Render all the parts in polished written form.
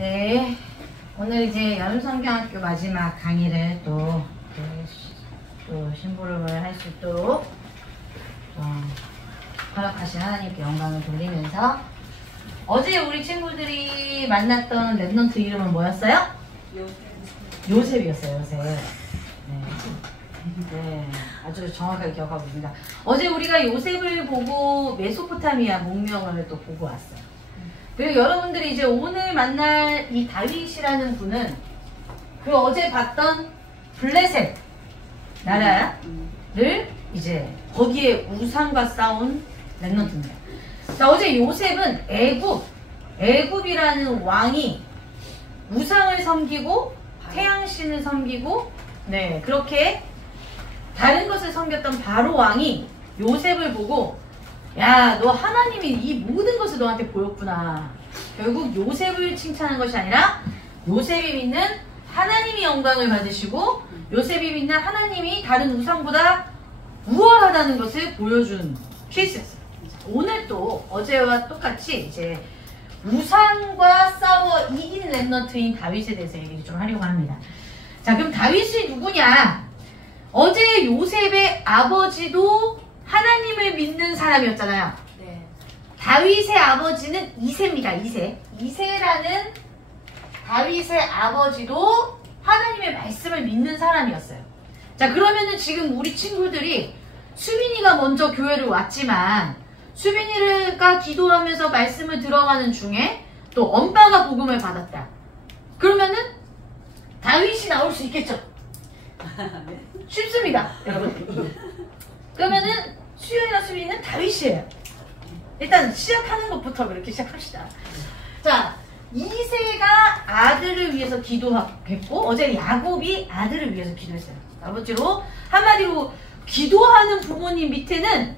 네, 오늘 이제 여름성경학교 마지막 강의를 또 심부름을 할 수 있도록 허락하신 하나님께 영광을 돌리면서 어제 우리 친구들이 만났던 랩넌트 이름은 뭐였어요? 요셉이었어요, 요셉. 네, 아주 정확하게 기억하고 있습니다. 어제 우리가 요셉을 보고 메소포타미아 문명을 또 보고 왔어요. 그리고 여러분들이 이제 오늘 만날 이 다윗이라는 분은 그 어제 봤던 블레셋 나라를 이제 거기에 우상과 싸운 랩넌트입니다. 자, 어제 요셉은 애굽이라는 왕이 우상을 섬기고 태양신을 섬기고 네 그렇게 다른 것을 섬겼던 바로 왕이 요셉을 보고 야, 너 하나님이 이 모든 것을 너한테 보였구나. 결국 요셉을 칭찬한 것이 아니라 요셉이 믿는 하나님이 영광을 받으시고 요셉이 믿는 하나님이 다른 우상보다 우월하다는 것을 보여준 케이스였어요. 오늘 또 어제와 똑같이 이제 우상과 싸워 이긴 랩넌트인 다윗에 대해서 얘기를 좀 하려고 합니다. 자, 그럼 다윗이 누구냐? 어제 요셉의 아버지도 하나님을 믿는 사람이었잖아요. 네. 다윗의 아버지는 이새입니다. 이새라는 다윗의 아버지도 하나님의 말씀을 믿는 사람이었어요. 자, 그러면은 지금 우리 친구들이 수빈이가 먼저 교회를 왔지만 수빈이가 기도하면서 말씀을 들어가는 중에 또 엄마가 복음을 받았다. 그러면은 다윗이 나올 수 있겠죠? 쉽습니다, 여러분. 그러면은 수연이나 수빈이는 다윗이에요. 일단 시작하는 것부터 그렇게 시작합시다. 자, 이새가 아들을 위해서 기도했고 어제 야곱이 아들을 위해서 기도했어요. 아버지로 한마디로 기도하는 부모님 밑에는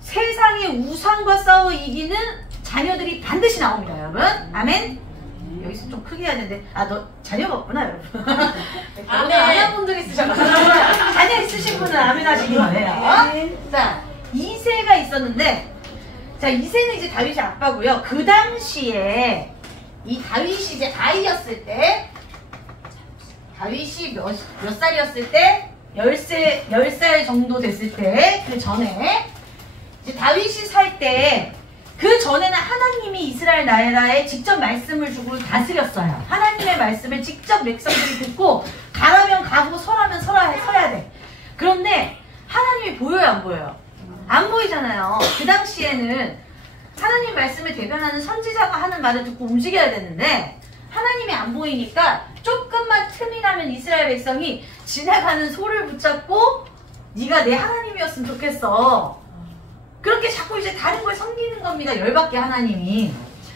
세상의 우상과 싸워 이기는 자녀들이 반드시 나옵니다, 여러분. 아멘. 여기서 좀 크게 해야 되는데 너 자녀가 없구나, 여러분. 아멘. 아멘 분들이 있으셨구나. 자녀 있으신 분은 아멘 하시기 바래요. 자, 이새가 있었는데 자, 이새는 이제 다윗의 아빠고요. 그 당시에 이 다윗이 이제 아이였을 때 다윗이 몇 살이었을 때 10살 정도 됐을 때 그 전에 이제 다윗이 살 때 그 전에는 하나님이 이스라엘 나라에 직접 말씀을 주고 다스렸어요. 하나님의 말씀을 직접 백성들이 듣고 가라면 가고 서라면 서야 돼. 그런데 하나님이 보여요, 안 보여요? 안 보이잖아요. 그 당시에는 하나님 말씀을 대변하는 선지자가 하는 말을 듣고 움직여야 되는데 하나님이 안 보이니까 조금만 틈이 나면 이스라엘 백성이 지나가는 소를 붙잡고 네가 내 하나님이었으면 좋겠어. 그렇게 자꾸 이제 다른 걸 섬기는 겁니다. 열받게 하나님이.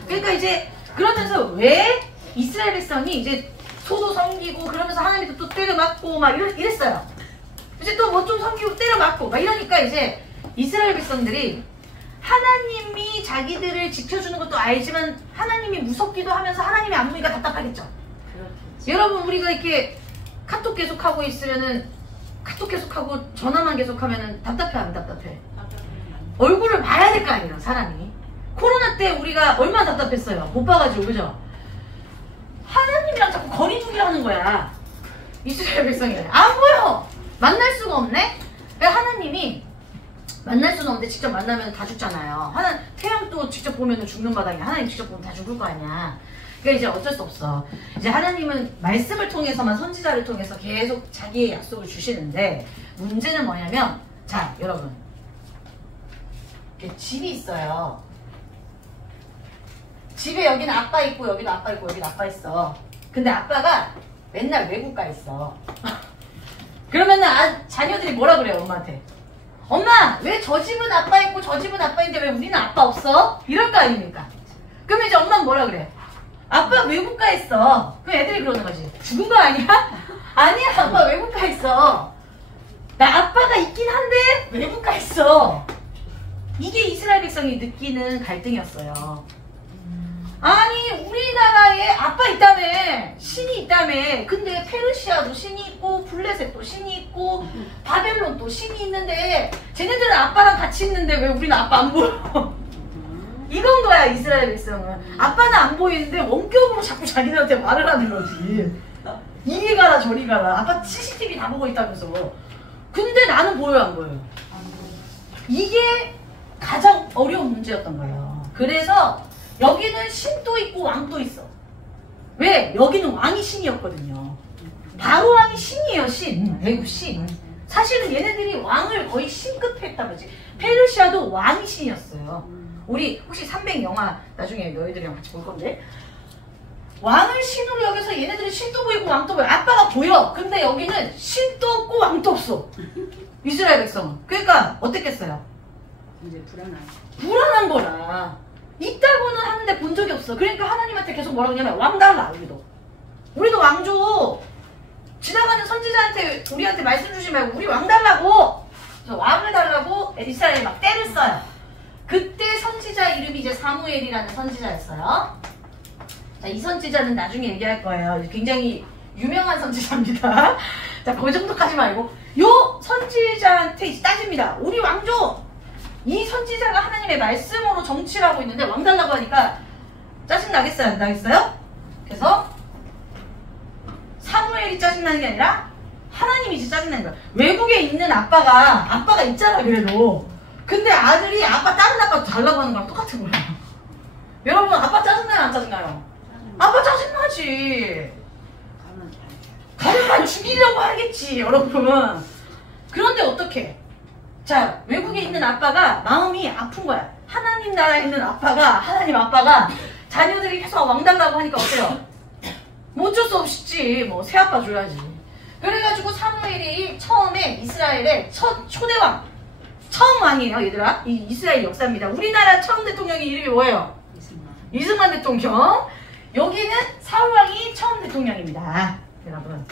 그러니까 이제 그러면서 왜 이스라엘 백성이 이제 소도 섬기고 그러면서 하나님도 또 때려 맞고 막 이랬어요. 이제 또 뭐 좀 섬기고 때려 맞고 막 이러니까 이제 이스라엘 백성들이 하나님이 자기들을 지켜주는 것도 알지만 하나님이 무섭기도 하면서 하나님이 안 보이니까 답답하겠죠. 그렇겠지. 여러분 우리가 이렇게 카톡 계속하고 있으면은 카톡 계속하고 전화만 계속하면은 답답해 안 답답해? 얼굴을 봐야 될 거 아니에요, 사람이. 코로나 때 우리가 얼마나 답답했어요. 못 봐가지고, 그죠? 하나님이랑 자꾸 거리두기를 하는 거야. 이스라엘 백성이. 안 보여! 만날 수가 없네? 그러니까 하나님이 만날 수는 없는데 직접 만나면 다 죽잖아요. 태양도 직접 보면 죽는 바닥이야. 하나님 직접 보면 다 죽을 거 아니야. 그러니까 이제 어쩔 수 없어. 이제 하나님은 말씀을 통해서만 선지자를 통해서 계속 자기의 약속을 주시는데 문제는 뭐냐면 자, 여러분. 집이 있어요. 집에 여기는 아빠 있고 여기도 아빠 있고 여기도 아빠 있어. 근데 아빠가 맨날 외국 가 있어. 그러면은 자녀들이 뭐라 그래요, 엄마한테? 엄마, 왜 저 집은 아빠 있고 저 집은 아빠 있는데 왜 우리는 아빠 없어? 이럴 거 아닙니까? 그러면 이제 엄마는 뭐라 그래? 아빠 외국 가 있어. 그럼 애들이 그러는 거지. 죽은 거 아니야? 아니야, 아빠 외국 가 있어. 나 아빠가 있긴 한데 외국 가 있어. 이게 이스라엘 백성이 느끼는 갈등이었어요. 아니, 우리나라에 아빠 있다며, 신이 있다며. 근데 페르시아도 신이 있고 블레셋도 신이 있고 바벨론도 신이 있는데 쟤네들은 아빠랑 같이 있는데 왜 우리는 아빠 안 보여? 이건 거야 이스라엘 백성은. 아빠는 안 보이는데 원격으로 자꾸 자기들한테 말을 하는 거지. 이리 가라 저리 가라. 아빠 CCTV 다 보고 있다면서. 근데 나는 보여요 안 보여요? 이게 가장 어려운 문제였던 거예요. 그래서 여기는 신도 있고 왕도 있어. 왜? 여기는 왕이 신이었거든요. 바로 왕이 신이에요. 신. 애국 신. 사실은 얘네들이 왕을 거의 신급 했단 말이지. 페르시아도 왕이 신이었어요. 우리 혹시 300 영화 나중에 너희들이랑 같이 볼 건데 왕을 신으로 여기서 얘네들이 신도 보이고 왕도 보여. 아빠가 보여. 근데 여기는 신도 없고 왕도 없어. 이스라엘 백성은. 그러니까 어땠겠어요? 이제 불안한 거라. 있다고는 하는데 본 적이 없어. 그러니까 하나님한테 계속 뭐라고 하냐면 왕 달라. 우리도 왕 줘. 지나가는 선지자한테 우리한테 말씀 주지 말고 우리 왕 달라고. 그래서 왕을 달라고 이스라엘이 막 때를 써요. 그때 선지자 이름이 이제 사무엘이라는 선지자였어요. 자, 이 선지자는 나중에 얘기할 거예요. 굉장히 유명한 선지자입니다. 자, 그 정도까지 말고 요 선지자한테 이제 따집니다. 우리 왕 줘. 이 선지자가 하나님의 말씀으로 정치를 하고 있는데 왕 달라고 하니까 짜증 나겠어요? 안 나겠어요? 그래서 사무엘이 짜증나는 게 아니라 하나님이 이제 짜증나는 거야. 외국에 있는 아빠가 있잖아 그래도. 근데 아들이 아빠 다른 아빠 달라고 하는 거랑 똑같은 거야. 여러분 아빠 짜증나요 안 짜증나요? 아빠 짜증나지. 가면만 죽이려고 하겠지 여러분. 그런데 어떡해. 자, 외국에 있는 아빠가 마음이 아픈 거야. 하나님 나라에 있는 하나님 아빠가 자녀들이 계속 왕 달라고 하니까 어때요? 뭐 어쩔 수 없지. 뭐 새아빠 줘야지. 그래가지고 사무엘이 처음에 이스라엘의 첫 초대왕, 처음 왕이에요 얘들아. 이 이스라엘 역사입니다. 우리나라 처음 대통령이 이름이 뭐예요? 이승만 대통령. 여기는 사울왕이 처음 대통령입니다 여러분.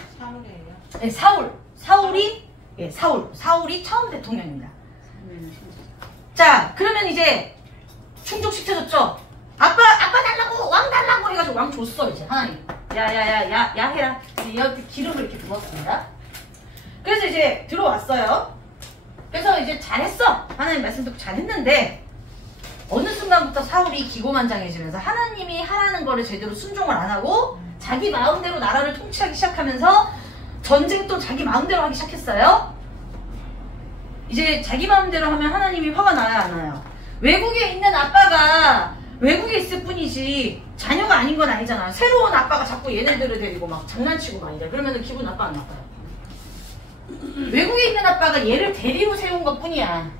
사울이에요? 네, 사울이 처음 대통령입니다. 자, 그러면 이제 충족시켜줬죠? 아빠 달라고, 왕 달라고 해가지고 왕 줬어, 이제, 하나님. 야, 해라. 얘한테 기름을 이렇게 부었습니다. 그래서 이제 들어왔어요. 그래서 이제 잘했어. 하나님 말씀 듣고 잘했는데, 어느 순간부터 사울이 기고만장해지면서 하나님이 하라는 거를 제대로 순종을 안 하고, 자기 마음대로 나라를 통치하기 시작하면서, 전쟁도 자기 마음대로 하기 시작했어요. 이제 자기 마음대로 하면 하나님이 화가 나야 안 나요? 외국에 있는 아빠가 외국에 있을 뿐이지 자녀가 아닌 건 아니잖아. 새로운 아빠가 자꾸 얘네들을 데리고 막 장난치고 막 이래. 그러면 기분 나빠 안 나빠요? 외국에 있는 아빠가 얘를 대리로 세운 것 뿐이야.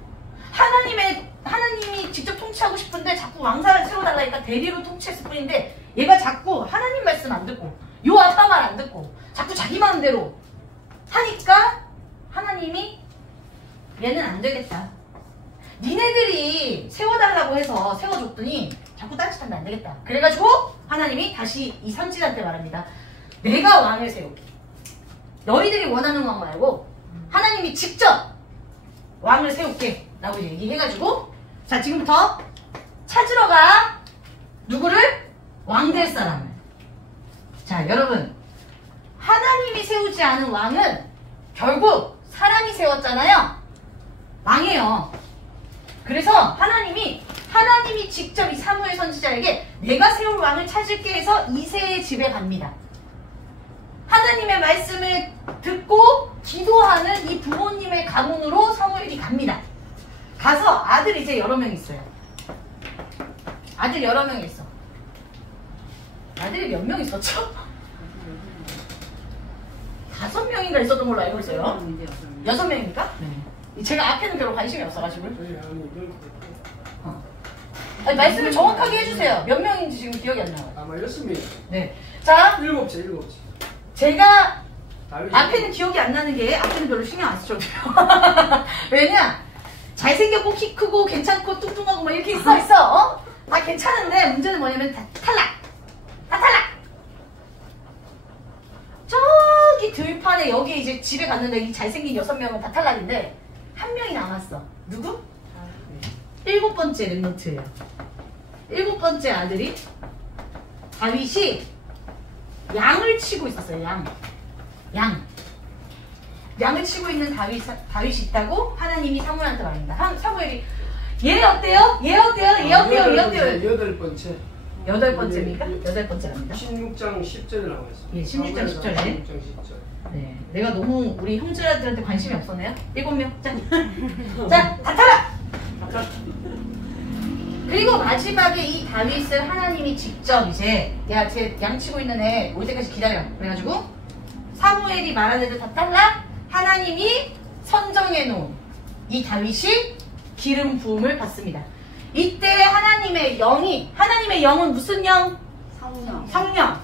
하나님이 직접 통치하고 싶은데 자꾸 왕사를 세워달라니까 대리로 통치했을 뿐인데 얘가 자꾸 하나님 말씀 안 듣고 요 아빠 말 안 듣고 자꾸 자기 마음대로 하니까 하나님이 얘는 안 되겠다. 니네들이 세워달라고 해서 세워줬더니 자꾸 딴짓하면 안 되겠다. 그래가지고 하나님이 다시 이 선지자한테 말합니다. 내가 왕을 세울게. 너희들이 원하는 왕 말고 하나님이 직접 왕을 세울게 라고 얘기해가지고 자 지금부터 찾으러 가. 누구를? 왕 될 사람을. 자 여러분 하나님이 세우지 않은 왕은 결국 사람이 세웠잖아요. 왕이에요. 그래서 하나님이 직접 이 사무엘 선지자에게 내가 세울 왕을 찾을게 해서 이새의 집에 갑니다. 하나님의 말씀을 듣고 기도하는 이 부모님의 가문으로 사무엘이 갑니다. 가서 아들이 이제 여러 명 있어요. 아들 여러 명 있어. 아들이 몇 명 있었죠? 5명인가 있었던 걸로 알고 있어요. 6명입니까? 네. 제가 앞에는 별로 관심이 없어가지고. 아니, 말씀을 정확하게 해주세요. 몇 명인지 지금 기억이 안 나요. 아마 6명. 네. 자, 7째. 제가 앞에는 기억이 안 나는 게 앞에는 별로 신경 안 쓰셔도 돼요. 왜냐? 잘생겼고 키 크고 괜찮고 뚱뚱하고 막 이렇게 있어. 어? 다 괜찮은데 문제는 뭐냐면 다 탈락. 저기 들판에 여기 이제 집에 갔는데 이 잘생긴 6명은 다 탈락인데 한 명이 남았어. 누구? 7번째 랩노트예요. 7번째 아들이 다윗이 양을 치고 있었어요. 양을 치고 있는 다윗이 있다고 하나님이 사무엘한테 말합니다. 사무엘이 얘 어때요? 얘 어때요? 얘 어때요? 얘 어때요? 여덟 번째. 여덟 번째입니까? 여덟 번째랍니다. 16장 10절에 나와 있어요. 예, 16장 10절에. 16장 10절. 네, 내가 너무 우리 형제들한테 관심이 없었네요. 7명. 자, 자, 다 타라! 그리고 마지막에 이 다윗을 하나님이 직접 이제 야, 쟤 양치고 있는 애 올 때까지 기다려. 그래가지고 사무엘이 말한 애들 다 잘라 하나님이 선정해 놓은 이 다윗이 기름 부음을 받습니다. 이때 하나님의 영은 무슨 영? 성령. 성령.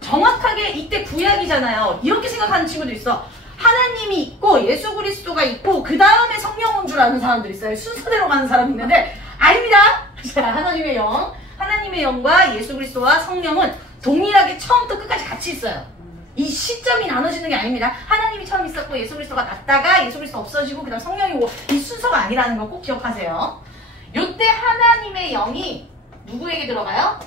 정확하게 이때 구약이잖아요. 이렇게 생각하는 친구도 있어. 하나님이 있고 예수 그리스도가 있고 그 다음에 성령 온 줄 아는 사람들 있어요. 순서대로 가는 사람이 있는데 아닙니다. 자, 하나님의 영과 예수 그리스도와 성령은 동일하게 처음부터 끝까지 같이 있어요. 이 시점이 나눠지는 게 아닙니다. 하나님이 처음 있었고 예수 그리스도가 났다가 예수 그리스도 없어지고 그 다음 성령이 오고 이 순서가 아니라는 거 꼭 기억하세요. 이때 하나님의 영이 누구에게 들어가요?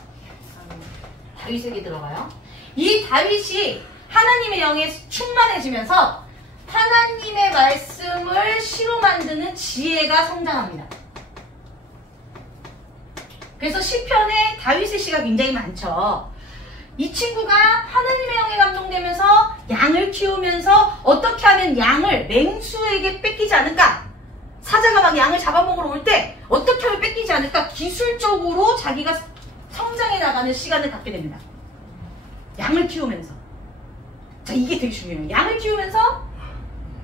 다윗에게 들어가요. 이 다윗이 하나님의 영에 충만해지면서 하나님의 말씀을 시로 만드는 지혜가 성장합니다. 그래서 시편에 다윗의 시가 굉장히 많죠. 이 친구가 하나님의 영에 감동되면서 양을 키우면서 어떻게 하면 양을 맹수에게 뺏기지 않을까? 사자가 막 양을 잡아먹으러 올 때 어떻게 하면 뺏기지 않을까? 기술적으로 자기가 성장해 나가는 시간을 갖게 됩니다. 양을 키우면서. 자, 이게 되게 중요해요. 양을 키우면서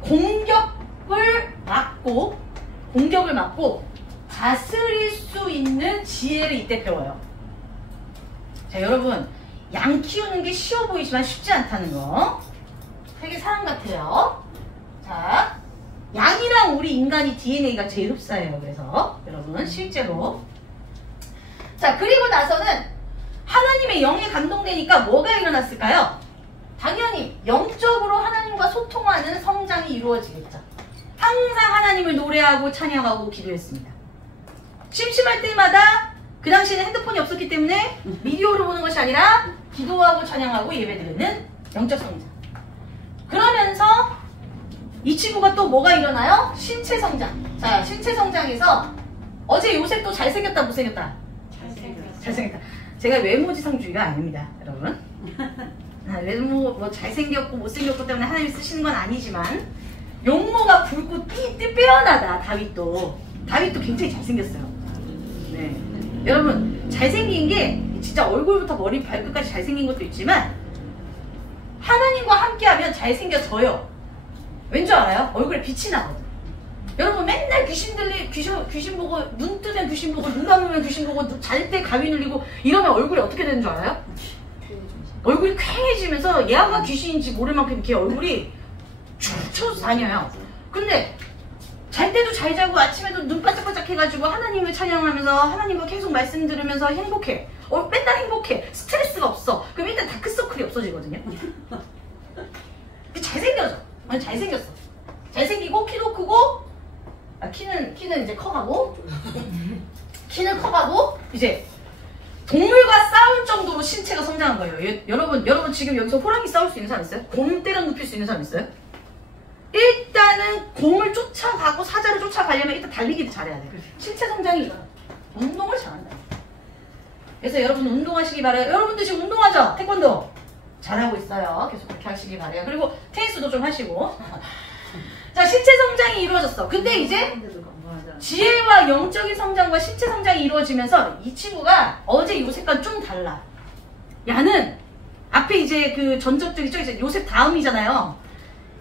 공격을 막고 다스릴 수 있는 지혜를 이때 배워요. 자, 여러분, 양 키우는 게 쉬워 보이지만 쉽지 않다는 거. 되게 사람 같아요. 자, 양이랑 우리 인간이 DNA가 제일 흡사해요. 그래서 여러분 실제로. 자, 그리고 나서는 하나님의 영에 감동되니까 뭐가 일어났을까요? 당연히 영적으로 하나님과 소통하는 성장이 이루어지겠죠. 항상 하나님을 노래하고 찬양하고 기도했습니다. 심심할 때마다 그 당시에는 핸드폰이 없었기 때문에 미디어로 보는 것이 아니라 기도하고 찬양하고 예배드리는 영적 성장. 그러면서 이 친구가 또 뭐가 일어나요? 신체 성장. 자, 신체 성장에서 어제 요셉도 잘생겼다 못생겼다? 잘생겼다. 제가 외모지상주의가 아닙니다, 여러분. 외모 뭐 잘생겼고 못생겼고 때문에 하나님이 쓰시는 건 아니지만 용모가 붉고 띠 빼어나다. 다윗도 굉장히 잘생겼어요. 네, 여러분 잘생긴 게 진짜 얼굴부터 머리 발끝까지 잘생긴 것도 있지만 하나님과 함께하면 잘생겨져요. 왠지 알아요? 얼굴에 빛이 나거든. 여러분 맨날 귀신 보고 눈 뜨면 귀신 보고 눈 감으면 귀신 보고 잘 때 가위 눌리고 이러면 얼굴이 어떻게 되는 줄 알아요? 얼굴이 퀭해지면서 얘가 귀신인지 모를 만큼 이렇게 얼굴이 축 쳐서 다녀요. 근데 잘 때도 잘 자고 아침에도 눈 반짝반짝 해가지고 하나님을 찬양하면서 하나님과 계속 말씀 들으면서 행복해. 맨날 행복해. 스트레스가 없어. 그럼 일단 다크서클이 없어지거든요. 잘생겨져. 잘생겼어. 잘생기고 키도 크고 키는 이제 커가고 키는 커가고 이제 동물과 싸울 정도로 신체가 성장한 거예요. 여러분 지금 여기서 호랑이 싸울 수 있는 사람 있어요? 곰 때려 눕힐 수 있는 사람 있어요? 일단은 곰을 쫓아가고 사자를 쫓아가려면 일단 달리기도 잘해야 돼. 신체 성장이 운동을 잘한다. 그래서 여러분 운동하시기 바라요. 여러분들 지금 운동하죠? 태권도 잘하고 있어요. 계속 그렇게 하시기 바라요. 그리고 테니스도 좀 하시고. 자, 신체 성장이 이루어졌어. 근데 이제 지혜와 영적인 성장과 신체 성장이 이루어지면서 이 친구가 어제 요셉과는 좀 달라. 야는 앞에 이제 그 전적들이 이제 요셉 다음이잖아요.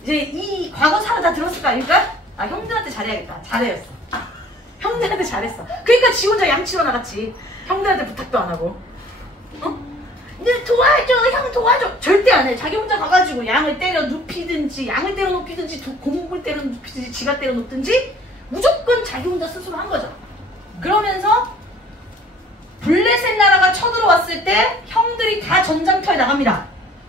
이제 이 과거 사람 다 들었을 거 아닙니까? 아, 형들한테 잘해야겠다. 잘해였어. 형들한테 잘했어. 그러니까 지 혼자 양치러 나갔지. 형들한테 부탁도 안 하고. 이제 도와줘, 형 도와줘. 절대 안 해. 자기 혼자 가가지고 양을 때려 눕히든지 곰을 때려 눕히든지 지가 때려 눕든지 무조건 자기 혼자 스스로 한 거죠. 그러면서 블레셋 나라가 쳐들어왔을 때 형들이 다 전장터에 나갑니다.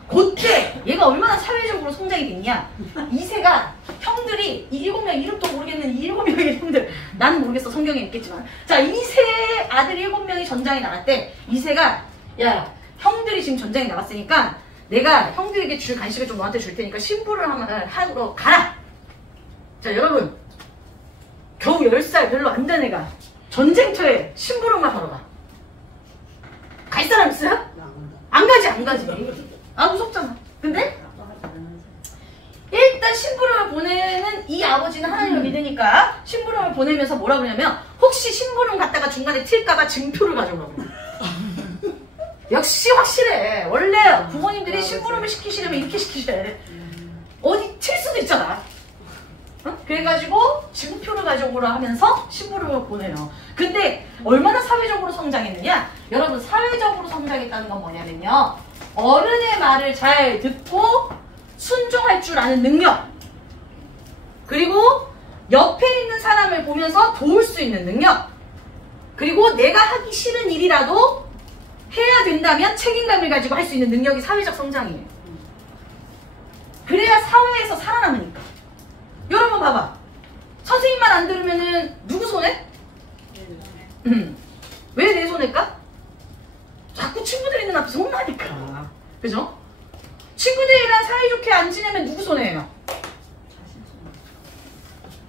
그때 얘가 얼마나 사회적으로 성장이 됐냐. 이새가 형들이 이 7명 이름도 모르겠는 이 7명의 형들, 나는 모르겠어, 성경에 있겠지만, 자, 이새의 아들 7명이 전장에 나갈 때 이새가 야, 형들이 지금 전장에 나갔으니까 내가 형들에게 줄 간식을 좀 너한테 줄 테니까 신부를 하러 가라. 자, 여러분 겨우 10살 별로 안 된 애가 전쟁터에 심부름을 하러 가. 갈 사람 있어요? 안 가지, 안 가지. 아, 무섭잖아. 근데 일단 심부름을 보내는 이 아버지는 하나님을 믿으니까 심부름을 보내면서 뭐라 그러냐면 혹시 심부름 갔다가 중간에 튈까봐 증표를 가져오라고 그래요. 역시 확실해. 원래 부모님들이 심부름을 시키시려면 이렇게 시키셔야 돼. 어디 튈 수도 있잖아. 어? 그래가지고 증표를 가져오라 하면서 심부름을 보내요. 근데 얼마나 사회적으로 성장했느냐? 여러분, 사회적으로 성장했다는 건 뭐냐면요, 어른의 말을 잘 듣고 순종할 줄 아는 능력, 그리고 옆에 있는 사람을 보면서 도울 수 있는 능력, 그리고 내가 하기 싫은 일이라도 해야 된다면 책임감을 가지고 할 수 있는 능력이 사회적 성장이에요. 그래야 사회에서 살아남으니까. 여러분 봐봐. 선생님 말 안 들으면은 누구 손해? 왜 내 손해일까? 자꾸 친구들 있는 앞에서 혼나니까. 그죠? 친구들이랑 사이좋게 안 지내면 누구 손해예요?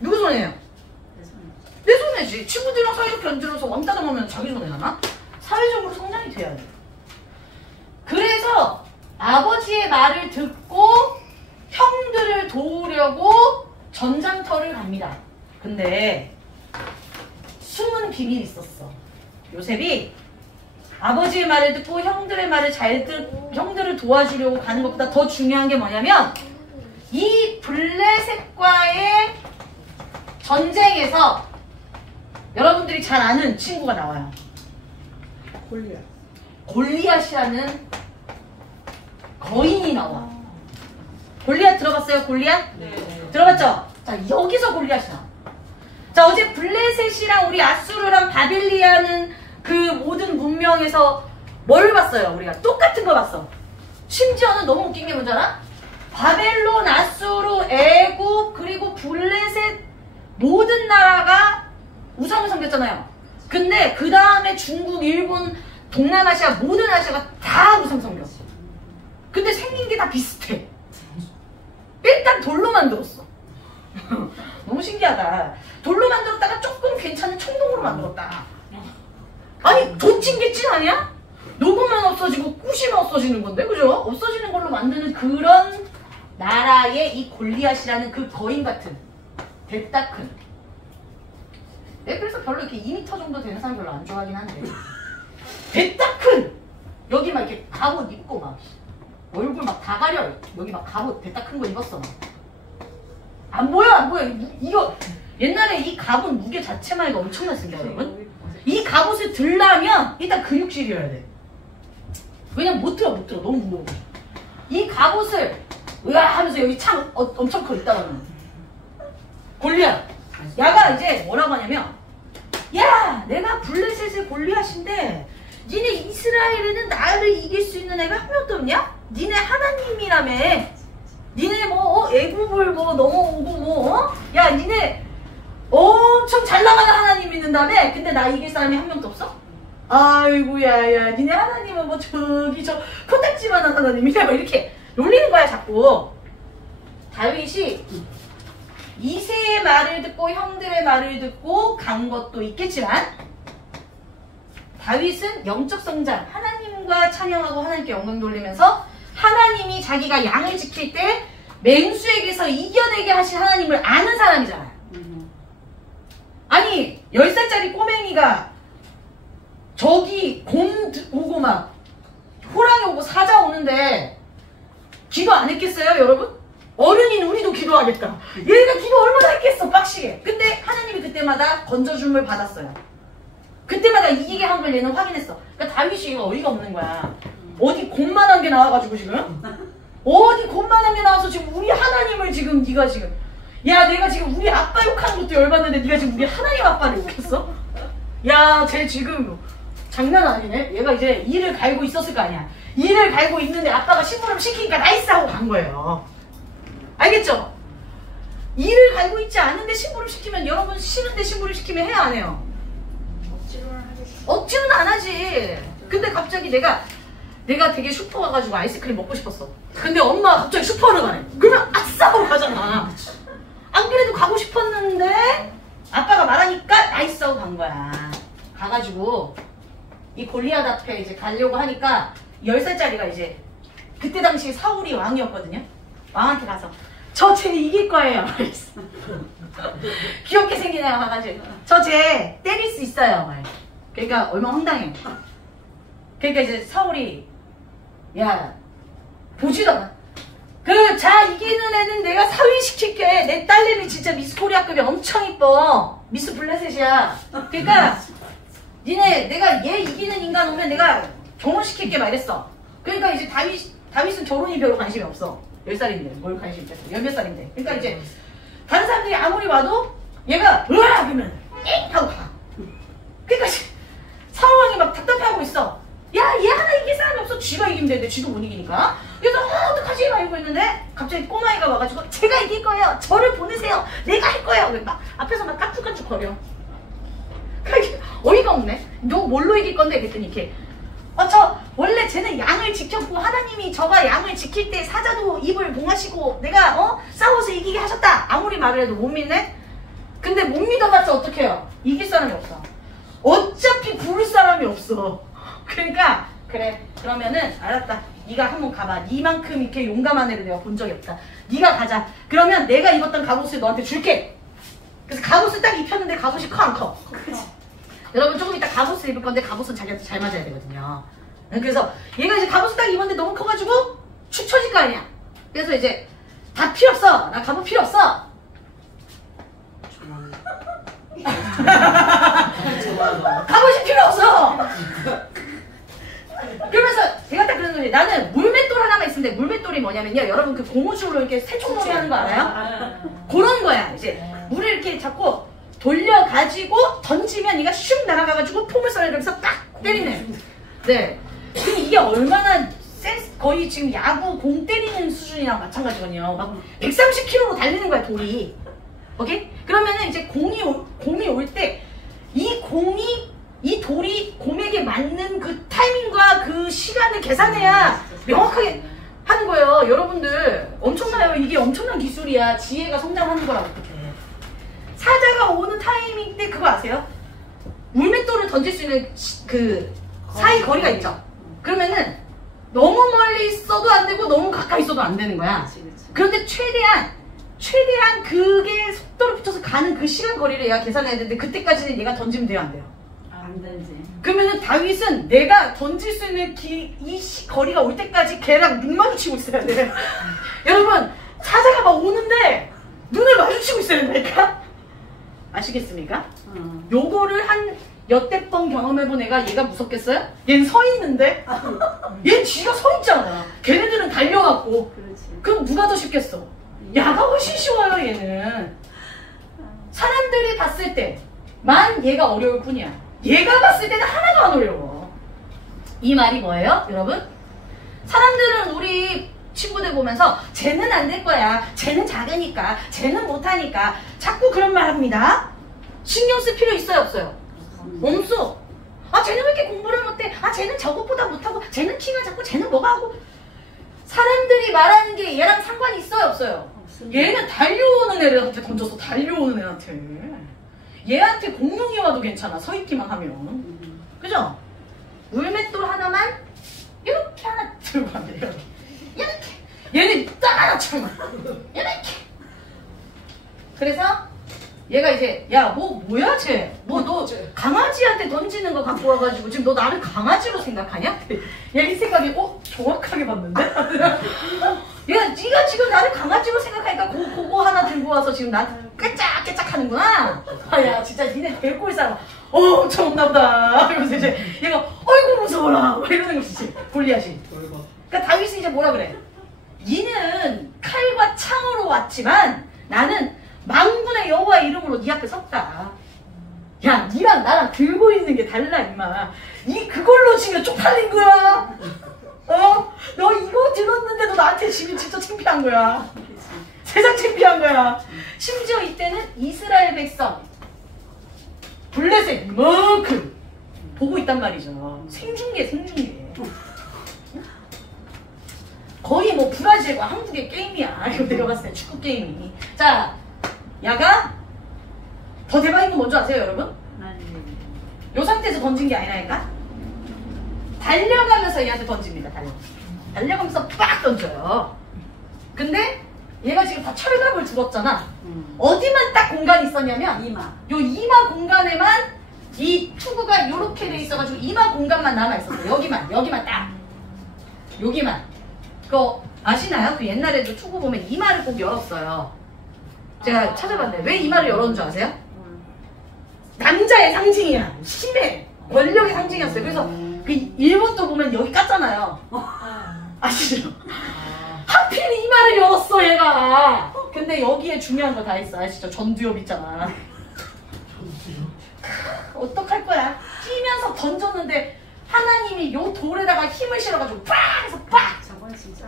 누구 손해예요? 내 손해지. 친구들이랑 사이좋게 안 지내서 왕따 당하면 자기 손해잖아? 사회적으로 성장이 돼야 돼. 그래서 아버지의 말을 듣고 형들을 도우려고 전장터를 갑니다. 근데 숨은 비밀이 있었어. 요셉이 아버지의 말을 듣고 형들의 말을 형들을 도와주려고 가는 것보다 더 중요한 게 뭐냐면, 이 블레셋과의 전쟁에서 여러분들이 잘 아는 친구가 나와요. 골리앗이라는 거인이 나와. 골리앗 들어봤어요? 골리앗? 네. 들어봤죠? 자, 여기서 골리앗이 나와. 자, 어제 블레셋이랑 우리 아수르랑 바빌리아는 그 모든 문명에서 뭘 봤어요? 우리가 똑같은 거 봤어. 심지어는 너무 웃긴 게 뭔지 알아? 바벨론, 아수르, 애굽, 그리고 블레셋 모든 나라가 우상을 섬겼잖아요. 근데 그 다음에 중국, 일본, 동남아시아 모든 아시아가 다 우상 섬겼어. 근데 생긴 게 다 비슷해. 일단 돌로 만들었어. 너무 신기하다. 돌로 만들었다가 조금 괜찮은 청동으로 만들었다. 아니, 도찐 게 찐 아니야? 녹으면 없어지고 꾸시면 없어지는 건데, 그죠? 없어지는 걸로 만드는 그런 나라의 이 골리앗이라는 그 거인 같은, 됐다 큰. 네, 그래서 별로 이렇게 2m 정도 되는 사람 별로 안 좋아하긴 한데, 됐다 큰! 여기 막 이렇게 갑옷 입고 막 얼굴 막 다 가려. 여기 막 갑옷 됐다 큰 거 입었어 막. 안 보여, 안 보여. 이거 옛날에 이 갑옷 무게 자체만 해도 엄청났습니다, 여러분. 이 갑옷을 들려면 일단 근육질이어야 돼. 왜냐면 못 들어. 너무 무거워. 이 갑옷을 으아 하면서 여기 창 엄청 커 있다가는 골리앗. 야가 이제 뭐라고 하냐면, 야, 내가 블레셋의 골리앗인데 니네 이스라엘에는 나를 이길 수 있는 애가 한 명도 없냐? 니네 하나님이라며. 니네 뭐 애굽을 뭐 넘어오고 뭐 야, 니네 엄청 잘 나가는 하나님 있는다며. 근데 나 이길 사람이 한 명도 없어? 아이고, 야, 니네 하나님은 뭐 저기 저 코딱지만한 하나님이야. 이렇게 놀리는 거야 자꾸. 다윗이 이세의 말을 듣고 형들의 말을 듣고 간 것도 있겠지만, 다윗은 영적 성장, 하나님과 찬양하고 하나님께 영광 돌리면서 하나님이 자기가 양을 지킬 때 맹수에게서 이겨내게 하신 하나님을 아는 사람이잖아요. 아니, 10살짜리 꼬맹이가 저기 곰 오고 막 호랑이 오고 사자 오는데 기도 안 했겠어요, 여러분? 어른인 우리도 기도하겠다. 얘가 기도 얼마나 했겠어, 빡시게. 근데 하나님이 그때마다 건져줌을 받았어요. 그때마다 이기게 한 걸 얘는 확인했어. 그러니까 다윗이 어이가 없는 거야. 어디 곰만한 게 나와가지고 지금? 어디 곰만한 게 나와서 지금 우리 하나님을 지금 네가 지금, 야, 내가 지금 우리 아빠 욕하는 것도 열받는데 네가 지금 우리 하나님 아빠를 욕했어? 야, 쟤 지금 장난 아니네. 얘가 이제 이를 갈고 있었을 거 아니야. 이를 갈고 있는데 아빠가 심부름 시키니까 나이스 하고 간 거예요. 알겠죠? 이를 갈고 있지 않은데 심부름 시키면, 여러분 싫은데 심부름 시키면 해야 안 해요? 억지로는 안 하지. 근데 갑자기 내가 되게 슈퍼 가가지고 아이스크림 먹고 싶었어. 근데 엄마가 갑자기 슈퍼를 가네. 그러면 아싸 하고 가잖아. 안 그래도 가고 싶었는데 아빠가 말하니까 나이스 하고 간 거야. 가가지고 이 골리앗 앞에 이제 가려고 하니까 10살짜리가 이제 그때 당시 사울이 왕이었거든요. 왕한테 가서 저 쟤 이길 거예요. 귀엽게 생긴 애가 가가지고 저 쟤 때릴 수 있어요. 그러니까 얼마나 황당해. 그러니까 이제 사울이 야 보지도 않아. 자 이기는 애는 내가 사위시킬게. 내 딸내미 진짜 미스 코리아급이 엄청 이뻐. 미스 블레셋이야. 그러니까 니네 내가 얘 이기는 인간 오면 내가 결혼시킬게 막 이랬어. 그러니까 이제 다윗은 결혼이 별로 관심이 없어. 10살인데 뭘 관심 있겠어. 10몇 살인데. 그러니까 이제 다른 사람들이 아무리 와도 얘가 으아 그러면 잉 하고 가. 그러니까 사울왕이 막 답답해하고 있어. 야 얘 하나 이길 사람이 없어. 쥐가 이기면 되는데 쥐도 못 이기니까. 그래서 어떡하지 막 이러고 있는데 갑자기 꼬마이가 와가지고 제가 이길 거예요. 저를 보내세요. 내가 할 거예요. 막 앞에서 막 깍죽깍죽 거려. 어이가 없네. 너 뭘로 이길 건데? 그랬더니 이렇게 저 원래 쟤는 양을 지켰고 하나님이 저가 양을 지킬 때 사자도 입을 봉하시고 내가 싸워서 이기게 하셨다. 아무리 말을 해도 못 믿네? 근데 못 믿어봤자 어떡해요? 이길 사람이 없어. 어차피 부를 사람이 없어. 그러니까 그래 그러면은 알았다. 네가 한번 가봐. 니만큼 이렇게 용감한 애를 내가 본 적이 없다. 네가 가자. 그러면 내가 입었던 갑옷을 너한테 줄게. 그래서 갑옷을 딱 입혔는데 갑옷이 커 안 커? 여러분 조금 이따 갑옷을 입을 건데 갑옷은 자기한테 잘 맞아야 되거든요. 그래서 얘가 이제 갑옷을 딱 입었는데 너무 커가지고 축 처질 거 아니야. 그래서 이제 다 필요 없어. 나 갑옷 필요 없어. 갑옷이 필요 없어. 그러면서 제가 딱 그러는 거지. 나는 물맷돌 하나만 있는데 물맷돌이 뭐냐면요. 여러분 그 고무줄로 이렇게 새총놀이 하는 거 알아요? 그런 거야. 이제 물을 이렇게 잡고 돌려가지고 던지면 얘가 슉 날아가가지고 포물선을 그래서 딱 때리는. 네. 근데 이게 얼마나 거의 지금 야구 공 때리는 수준이랑 마찬가지거든요. 막 130km로 달리는 거야 돌이. 오케이? 그러면은 이제 공이 올 때 이 돌이 공에게 맞는 그 타이밍과 그 시간을 계산해야 명확하게 하는 거예요. 여러분들 엄청나요. 이게 엄청난 기술이야. 지혜가 성장하는 거라고. 사자가 오는 타이밍 때 그거 아세요? 물맷돌을 던질 수 있는 그 사이 거리가 있죠. 그러면은 너무 멀리 있어도 안 되고 너무 가까이 있어도 안 되는 거야. 그런데 최대한 그게 속도를 붙여서 가는 그 시간 거리를 얘가 계산해야 되는데 그때까지는 얘가 던지면 돼요, 안 돼요? 안 되지. 그러면은 다윗은 내가 던질 수 있는 거리가 올 때까지 걔랑 눈 마주치고 있어야 돼. 여러분 사자가 막 오는데 눈을 마주치고 있어야 된다니까? 아시겠습니까? 요거를 한 여태 번 경험해본 애가 얘가 무섭겠어요? 얘는 서 있는데? 얘는 지가 서 있잖아. 걔네들은 달려갖고. 그렇지. 그럼 누가 더 쉽겠어? 야가 훨씬 쉬워요 얘는. 사람들이 봤을 때만 얘가 어려울 뿐이야. 얘가 봤을 때는 하나도 안 어려워. 이 말이 뭐예요 여러분? 사람들은 우리 친구들 보면서 쟤는 안 될 거야. 쟤는 작으니까. 쟤는 못하니까. 자꾸 그런 말 합니다. 신경 쓸 필요 있어요 없어요? 없어. 쟤는 왜 이렇게 공부를 못해? 쟤는 저것보다 못하고 쟤는 키가 작고 쟤는 뭐가 하고. 사람들이 말하는 게 얘랑 상관이 있어요 없어요? 없습니다. 얘는 달려오는 애한테 던져서 달려오는 애한테. 얘한테 공룡이 와도 괜찮아. 서 있기만 하면. 그죠? 물맷돌 하나만 이렇게 하나 들고 가면 돼요. 이렇게. 얘는 딱 하나 들고 이렇게. 그래서 얘가 이제 뭐야 쟤? 너 강아지한테 던지는 거 갖고 와가지고 지금 너 나를 강아지로 생각하냐? 얘 생각이 정확하게 봤는데? 네가 지금 나를 강아지로 생각하니까 그거 하나 들고 와서 지금 나한테 깨짝깨짝 하는구나? 야 진짜 니네 데리고 올 사람 엄청 없나 보다. 이러면서 이제 얘가 어이구 무서워라 막 이러는 것이지. 골리앗이. 그러니까 다윗이 이제 뭐라 그래? 니는 칼과 창으로 왔지만 나는 만군의 여호와 이름으로 네 앞에 섰다. 야 니랑 나랑 들고 있는 게 달라 임마. 니 그걸로 지금 쪽팔린 거야. 너 이거 들었는데 너 나한테 지금 진짜 창피한 거야. 세상 창피한 거야. 심지어 이때는 이스라엘 백성 블레셋 이만큼 보고 있단 말이죠. 생중계. 거의 뭐 브라질과 한국의 게임이야. 이거 내가 봤을 때 축구 게임이. 자, 야가 더 대박인 거 뭔지 아세요 여러분? 요 상태에서 던진 게 아니라니까? 달려가면서 얘한테 던집니다. 달려가면서 빡 던져요. 근데 얘가 지금 다 철갑을 줄었잖아. 어디만 딱 공간이 있었냐면 요 이마 공간에만 이 투구가 요렇게 돼 있어가지고 이마 공간만 남아있었어요. 여기만 딱 여기만. 그거 아시나요? 그 옛날에도 투구 보면 이마를 꼭 열었어요. 제가 찾아봤는데 왜 이마를 열었는 줄 아세요? 남자의 상징이야. 힘의 권력의 상징이었어요. 그래서 그 일본도 보면 여기 깠잖아요. 아시죠? 하필 이마를 열었어 얘가. 근데 여기에 중요한 거 다 있어. 아시죠? 전두엽 있잖아. 어떡할 거야? 뛰면서 던졌는데 하나님이 요 돌에다가 힘을 실어가지고 빡 해서 빡! 저건 진짜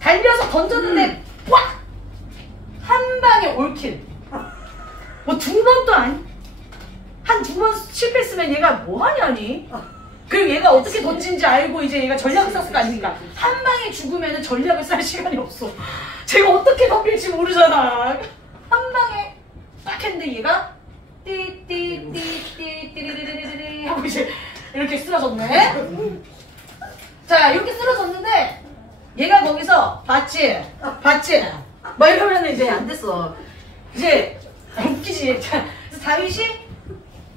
달려서 던졌는데 빡! 한 방에 올킬. 뭐 두 번도 아니? 한 두 번 실패했으면 얘가 뭐 하냐니? 그리고 얘가 어떻게 던진지 알고 이제 얘가 전략을 썼을 거 아닙니까? 한 방에 죽으면 전략을 쓸 시간이 없어. 제가 어떻게 덤빌지 모르잖아. 한 방에 딱 했는데 얘가 띠띠띠띠띠리리리리 하고 이제 이렇게 쓰러졌네. 자, 이렇게 쓰러졌는데 얘가 거기서 봤지? 막 이러면 이제 안 됐어. 이제 웃기지. 자, 그래서 다윗이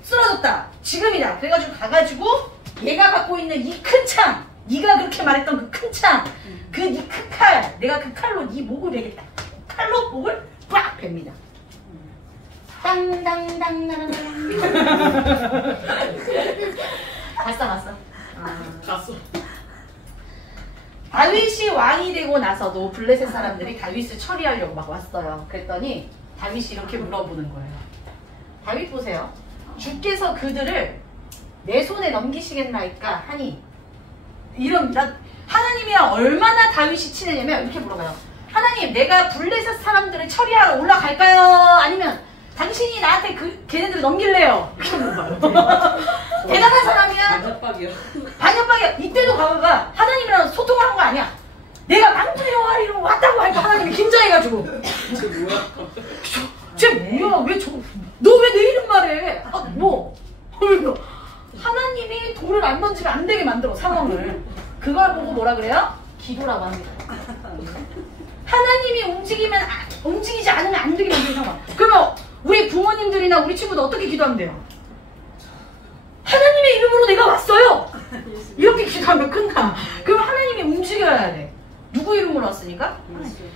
쓰러졌다. 지금이다. 그래가지고 가가지고 얘가 갖고 있는 이 큰 창, 네가 그렇게 말했던 그 큰 창, 그 네 큰 칼, 내가 그 칼로 네 목을 베겠다. 칼로 목을 빡 뱁니다. 땅땅땅땅. 갔어. 갔어. 다윗이 왕이 되고 나서도 블레셋 사람들이 다윗을 처리하려고 막 왔어요. 그랬더니 다윗이 이렇게 물어보는 거예요. 다윗 보세요. 주께서 그들을 내 손에 넘기시겠나이까 하니 하나님이랑 얼마나 다윗이 친했냐면 이렇게 물어봐요. 하나님, 내가 블레셋 사람들을 처리하러 올라갈까요? 아니면 당신이 나한테 걔네들을 넘길래요? 이렇게 물어봐요. 대단한 사람이야. 반역박이야. 이때도 가봐봐. 하나님이랑 소통을 한 거 아니야. 내가 망토 여호와리로 왔다고 하니까 하나님이 긴장해가지고 쟤 뭐야? 너 왜 내 이름 말해? 그러니까 하나님이 돌을 안 던지면 안 되게 만들어 상황을. 그걸 보고 뭐라 그래요? 기도라고 합니다. 하나님이 움직이지 않으면 안 되게 만드는 상황. 그러면 우리 부모님들이나 우리 친구들 어떻게 기도하면 돼요? 하나님의 이름으로 내가 왔어요. 이렇게 기도하면 끝나. 그럼 하나님이 움직여야 돼. 누구 이름으로 왔으니까?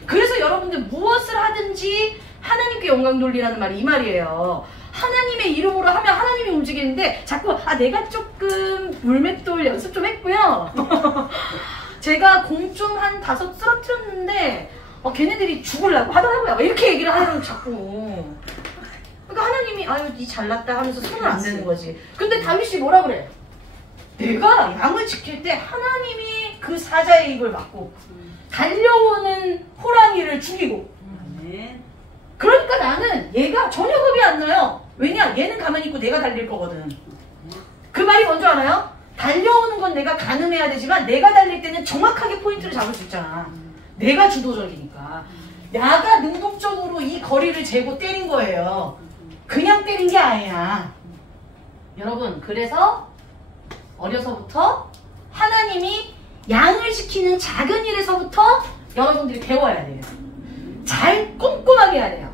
그래서 여러분들 무엇을 하든지 하나님께 영광 돌리라는 말이 이 말이에요. 하나님의 이름으로 하면 하나님이 움직이는데 자꾸 내가 조금 물맷돌 연습 좀 했고요. 제가 공 좀 한 5 쓰러뜨렸는데 걔네들이 죽으려고 하더라고요. 이렇게 얘기를 하려고 자꾸. 그러니까 하나님이 아유 니 잘났다 하면서 손을 안 대는 거지. 근데 다윗이 뭐라 그래? 내가 양을 지킬 때 하나님이 그 사자의 입을 막고 달려오는 호랑이를 죽이고. 그러니까 나는 얘가 전혀 겁이 안 나요. 왜냐? 얘는 가만히 있고 내가 달릴 거거든. 그 말이 뭔지 알아요? 달려오는 건 내가 가늠해야 되지만 내가 달릴 때는 정확하게 포인트를 잡을 수 있잖아. 내가 주도적이니까. 나가 능동적으로 이 거리를 재고 때린 거예요. 그냥 때린 게 아니야. 여러분, 그래서 어려서부터 하나님이 양을 지키는 작은 일에서부터 여러분들이 배워야 돼요. 잘 꼼꼼하게 해야 돼요.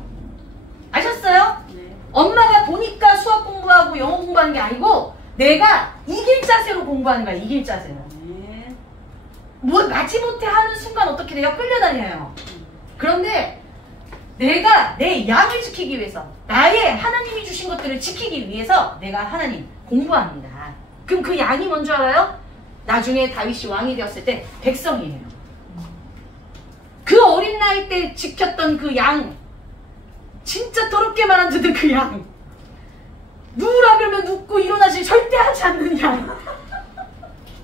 아셨어요? 네. 엄마가 보니까 수학 공부하고 영어 공부하는 게 아니고 내가 이길 자세로 공부하는 거야. 이길 자세로. 네. 마지못해 하는 순간 어떻게 돼요? 끌려다녀요. 그런데 내가 내 양을 지키기 위해서 나의 하나님이 주신 것들을 지키기 위해서 내가 하나님 공부합니다. 그럼 그 양이 뭔지 알아요? 나중에 다윗이 왕이 되었을 때 백성이에요. 그 어린 나이 때 지켰던 그 양, 진짜 더럽게 말한다던 그 양, 누우라 그러면 눕고 일어나지 절대 하지 않는 양,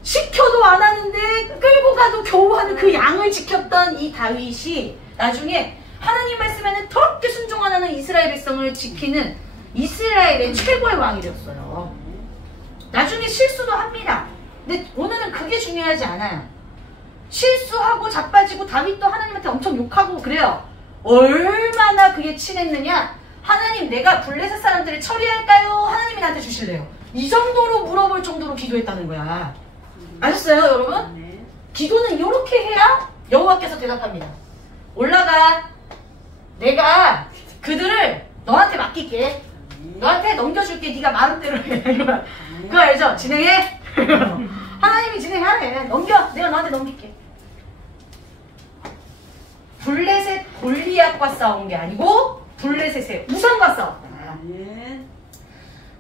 시켜도 안 하는데 끌고 가도 겨우 하는 그 양을 지켰던 이 다윗이 나중에 하나님 말씀에는 더럽게 순종 안 하는 이스라엘 백성을 지키는 이스라엘의 최고의 왕이 되었어요. 나중에 실수도 합니다. 근데 오늘은 그게 중요하지 않아요. 실수하고 자빠지고 다윗도 하나님한테 엄청 욕하고 그래요. 얼마나 그게 친했느냐? 하나님, 내가 블레셋 사람들을 처리할까요? 하나님이 나한테 주실래요? 이 정도로 물어볼 정도로 기도했다는 거야. 아셨어요, 여러분? 네. 기도는 이렇게 해야 여호와께서 대답합니다. 올라가. 내가 그들을 너한테 맡길게. 너한테 넘겨줄게. 네가 마음대로 해. 그거 알죠? 진행해. 하나님이 진행하래. 넘겨. 내가 너한테 넘길게. 블레셋 골리앗과 싸운 게 아니고 블레셋의 우상과 싸웠다. 네.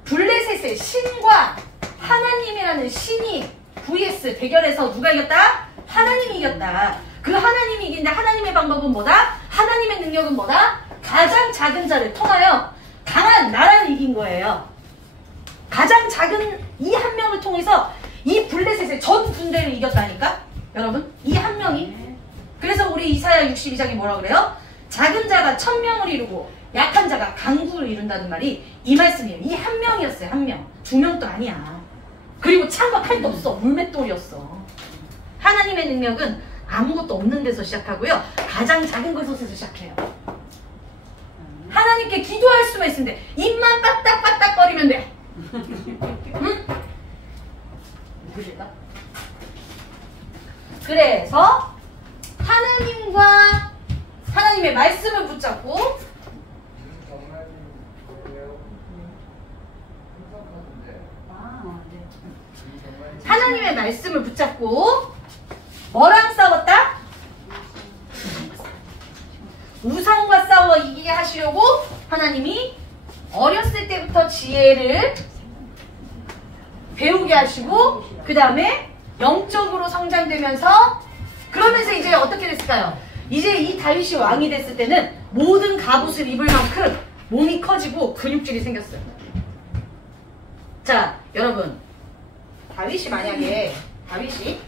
블레셋의 신과 하나님이라는 신이 vs 대결에서 누가 이겼다? 하나님이 이겼다. 그 하나님이 이긴데 하나님의 방법은 뭐다? 하나님의 능력은 뭐다? 가장 작은 자를 통하여 강한 나라를 이긴 거예요. 가장 작은 이 한 명을 통해서 이 블레셋의 전 군대를 이겼다니까? 여러분, 이 한 명이. 그래서 우리 이사야 62장이 뭐라 그래요? 작은 자가 1000명을 이루고 약한 자가 강국을 이룬다는 말이 이 말씀이에요. 이 한 명이었어요. 한 명. 2명도 아니야. 그리고 창과 칼도 없어. 물맷돌이었어. 하나님의 능력은 아무것도 없는 데서 시작하고요. 가장 작은 것에서 시작해요. 하나님께 기도할 수만 있으면 돼. 입만 빠딱빠딱거리면 돼. 응? 누구실까? 그래서 하나님과 하나님의 말씀을 붙잡고 하나님의 말씀을 붙잡고 뭐랑 싸웠다? 우상과 싸워 이기게 하시려고 하나님이 어렸을 때부터 지혜를 배우게 하시고 그 다음에 영적으로 성장되면서 그러면서 이제 어떻게 됐을까요? 이제 이 다윗이 왕이 됐을 때는 모든 갑옷을 입을 만큼 몸이 커지고 근육질이 생겼어요. 자, 여러분, 다윗이 만약에 다윗이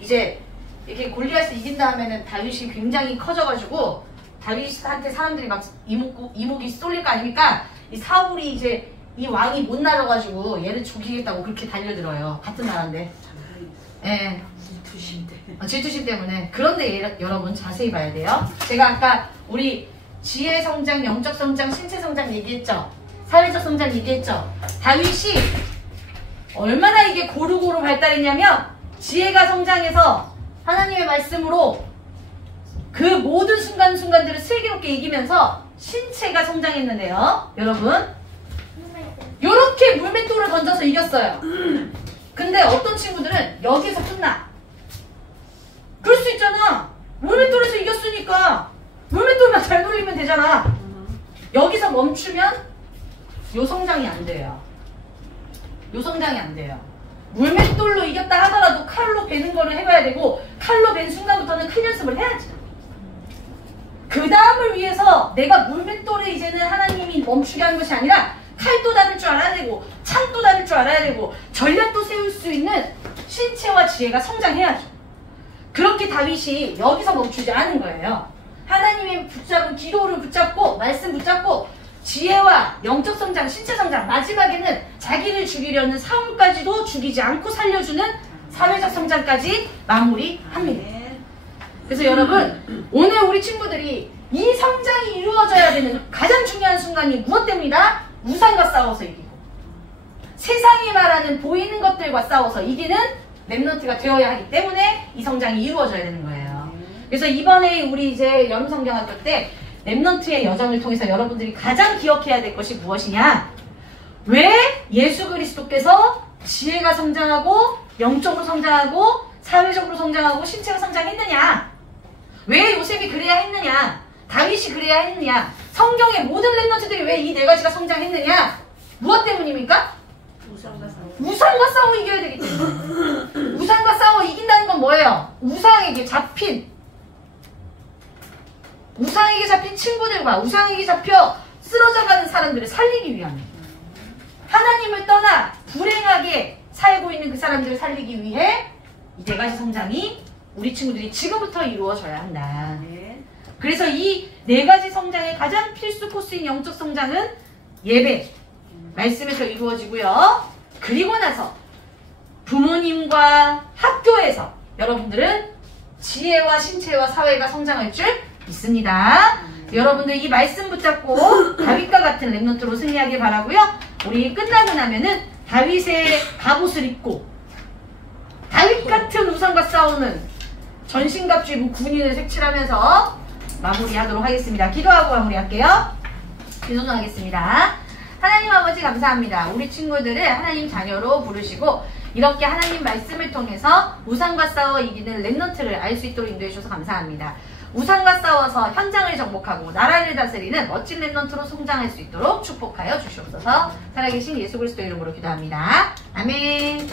이제 이렇게 골리앗을 이긴 다음에는 다윗이 굉장히 커져가지고 다윗한테 사람들이 막 이목이 쏠릴 거 아닙니까? 이 사울이 이제 이 왕이 못 날아가지고 얘를 죽이겠다고 그렇게 달려들어요. 같은 나라인데. 예. 질투심 때문에. 그런데 여러분 자세히 봐야 돼요. 제가 아까 우리 지혜 성장, 영적 성장, 신체 성장 얘기했죠. 사회적 성장 얘기했죠. 다윗이 얼마나 이게 고루고루 발달했냐면 지혜가 성장해서 하나님의 말씀으로 그 모든 순간순간들을 슬기롭게 이기면서 신체가 성장했는데요. 여러분 요렇게 물맷돌을 던져서 이겼어요. 근데 어떤 친구들은 여기서 끝나. 그럴 수 있잖아. 물맷돌에서 이겼으니까 물맷돌만 잘 돌리면 되잖아. 여기서 멈추면 요 성장이 안 돼요. 요 성장이 안 돼요. 물맷돌로 이겼다 하더라도 칼로 베는 거를 해봐야 되고 칼로 벤 순간부터는 큰 연습을 해야지. 그 다음을 위해서 내가 물맷돌에 이제는 하나님이 멈추게 하는 것이 아니라 칼도 다룰 줄 알아야 되고 창도 다룰 줄 알아야 되고 전략도 세울 수 있는 신체와 지혜가 성장해야죠. 그렇게 다윗이 여기서 멈추지 않은 거예요. 하나님의 붙잡은 기도를 붙잡고 말씀 붙잡고 지혜와 영적 성장, 신체 성장, 마지막에는 자기를 죽이려는 사울까지도 죽이지 않고 살려주는 사회적 성장까지 마무리합니다. 그래서 여러분 오늘 우리 친구들이 이 성장이 이루어져야 되는 가장 중요한 순간이 무엇 때문이다? 우상과 싸워서 이기고 세상이 말하는 보이는 것들과 싸워서 이기는 렘넌트가 되어야 하기 때문에 이 성장이 이루어져야 되는 거예요. 그래서 이번에 우리 이제 연성경학교 때 렘넌트의 여정을 통해서 여러분들이 가장 기억해야 될 것이 무엇이냐? 왜 예수 그리스도께서 지혜가 성장하고 영적으로 성장하고 사회적으로 성장하고 신체가 성장했느냐? 왜 요셉이 그래야 했느냐? 다윗이 그래야 했느냐? 성경의 모든 렘넌트들이 왜 이 네 가지가 성장했느냐? 무엇 때문입니까? 우상과 싸워 이겨야 되기 때문에. 우상과 싸워 이긴다는 건 뭐예요? 우상에게 잡힌 친구들과 우상에게 잡혀 쓰러져가는 사람들을 살리기 위함이에요. 하나님을 떠나 불행하게 살고 있는 그 사람들을 살리기 위해 이 네 가지 성장이 우리 친구들이 지금부터 이루어져야 한다. 그래서 이 네 가지 성장의 가장 필수 코스인 영적 성장은 예배, 말씀에서 이루어지고요. 그리고 나서 부모님과 학교에서 여러분들은 지혜와 신체와 사회가 성장할 줄 믿습니다. 여러분들 이 말씀 붙잡고 다윗과 같은 렘넌트로 승리하길 바라고요. 우리 끝나고 나면은 다윗의 갑옷을 입고 다윗 같은 우상과 싸우는 전신갑주의부 군인을 색칠하면서 마무리하도록 하겠습니다. 기도하고 마무리할게요. 기도하겠습니다. 하나님 아버지 감사합니다. 우리 친구들을 하나님 자녀로 부르시고 이렇게 하나님 말씀을 통해서 우상과 싸워 이기는 렘넌트를 알 수 있도록 인도해 주셔서 감사합니다. 우상과 싸워서 현장을 정복하고 나라를 다스리는 멋진 렘넌트로 성장할 수 있도록 축복하여 주시옵소서. 살아계신 예수 그리스도 이름으로 기도합니다. 아멘.